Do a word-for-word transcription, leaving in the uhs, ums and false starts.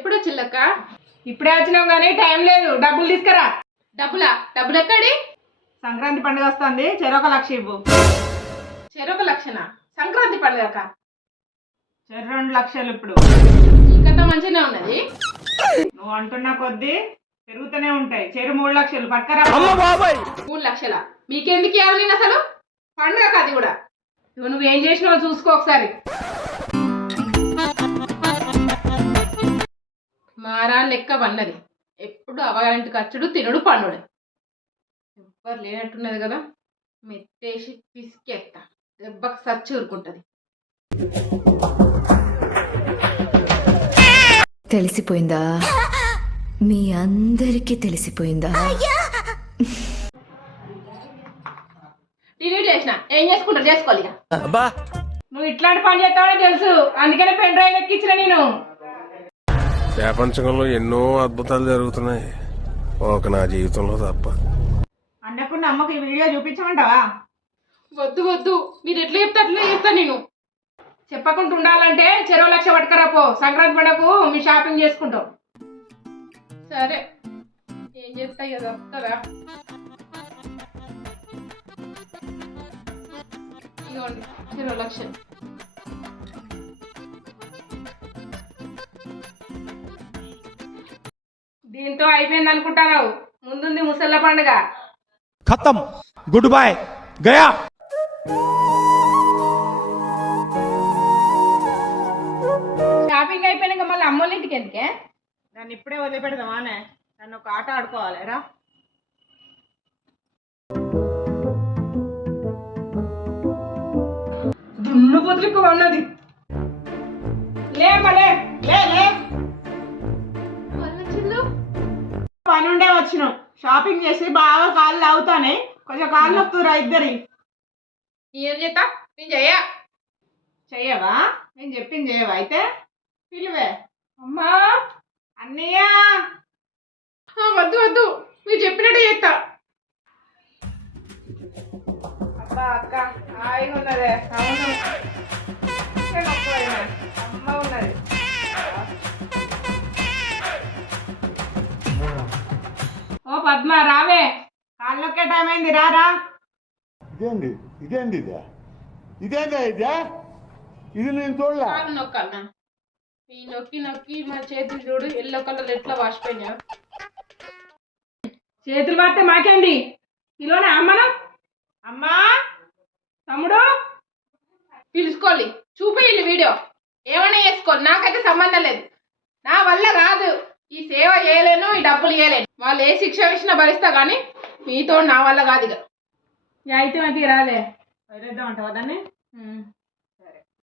ఎప్పుడు వచ్చిల్లక్క? ఇప్పుడే వచ్చినాం కానీ టైం లేదు. డబ్బులు తీసుకురా. డబ్బులా? డబ్బులు ఎక్కడి? సంక్రాంతి పండుగ వస్తుంది, చెరొక లక్ష ఇవ్వు. చెరొక లక్షణ? సంక్రాంతి పండుగక? చెరు రెండు లక్షలు. ఇప్పుడు ఈ కథ మంచిగానే ఉన్నది. నువ్వు అంటున్న కొద్దీ పెరుగుతూనే ఉంటాయి. చెరు మూడు లక్షలు పట్టుకరా. మూడు లక్షల మీకెందుకు ఇవ్వాలి నేను అసలు? పండుగ కాదు కూడా. నువ్వు నువ్వేం చేసినావు చూసుకో ఒకసారి. మారా లెక్క వన్నది. ఎప్పుడు అవగారింటి ఖర్చుడు తినుడు పండుడు. ఎవ్వరు లేనట్టున్నది కదా, మెత్తేసి పిసికేస్తా. దెబ్బకు సచ్చి ఊరుకుంటది. తెలిసిపోయిందా? మీ అందరికీ తెలిసిపోయిందా? డిలీట్ చేసిన ఏం చేసుకుంటారు చేసుకోవాలి. నువ్వు ఇట్లాంటి పని చేస్తావని తెలుసు, అందుకనే పెన్ డ్రైవ్ ఎక్కించిన నేను. ప్రపంచంలో ఎన్నో అద్భుతాలు జరుగుతున్నాయి, ఒక నా జీవితంలో తప్ప. అన్నకుండా అమ్మకు ఈ వీడియో చూపించమంటావా? వద్దు వద్దు, మీరు ఎట్లా చెప్తే అట్లా చెప్తా. నేను చెప్పకుండా ఉండాలంటే చెరో లక్ష పట్టుకరా పో. సంక్రాంతి పండుగకు మీ షాపింగ్ చేసుకుంటాం. సరే, ఏం చేస్తాయి కదా వస్తారా? ఇదిగోండి చెరో లక్ష. దీంతో అయిపోయింది అనుకుంటారావు, ముందుంది ముసళ్ళ పండుగ. ఖతం, గుడ్ బై, గయా. షాపింగ్ అయిపోయినాక మళ్ళీ అమ్మోళ్ళ ఇంటికి ఎందుకే? దాన్ని ఇప్పుడే వదిలిపెడదామానే, నన్ను ఒక ఆట ఆడుకోవాలి రా. దున్ను పొద్దుకు ఉన్నది. లే మలే లే లే. పని ఉండే వచ్చినాం. షాపింగ్ చేసి బాగా కాళ్ళు అవుతానే, కొంచెం కాళ్ళు వస్తురా ఇద్దరి. ఏం చేస్తా? నేను చెయ్యా. చెయ్యవా? నేను చెప్పింది చెయ్యవా? అయితే పిలువే. అమ్మా, అన్నయ్య. వద్దు వద్దు, మీరు చెప్పినట్టు చేస్తా. అబ్బా అక్క హాయిగా ఉన్నదే. అవును, అమ్మ ఉన్నది. ఓ పద్మ రావే, కాళ్ళొక్కే టైం అయింది, రారా. ఇదేంటి ఇదేంటి ఇదే ఇదేందా ఇదే ఇది నేను చూడలే. కాలు నొక్కన్నా, ఈ నొక్కి నొక్కి మా చేతులు చూడు ఎల్లో కలర్ ఎట్లా వాసిపోయినా. చేతులు పడితే మాకేంది? ఇలోనే అమ్మను. అమ్మా, తమ్ముడు పిలుచుకోవాలి, చూపించాలి వీడియో. ఏమైనా చేసుకోవాలి, నాకైతే సంబంధం లేదు. నా వల్ల కాదు, ఈ సేవ చేయలేను, ఈ డబ్బులు ఇవ్వలేను. వాళ్ళు ఏ శిక్ష వేసినా భరిస్తా, కానీ మీతో నా వల్ల కాదు. ఇక అయితే మంచిగా రాలే, వదిలేద్దాం అంటావా దాన్ని?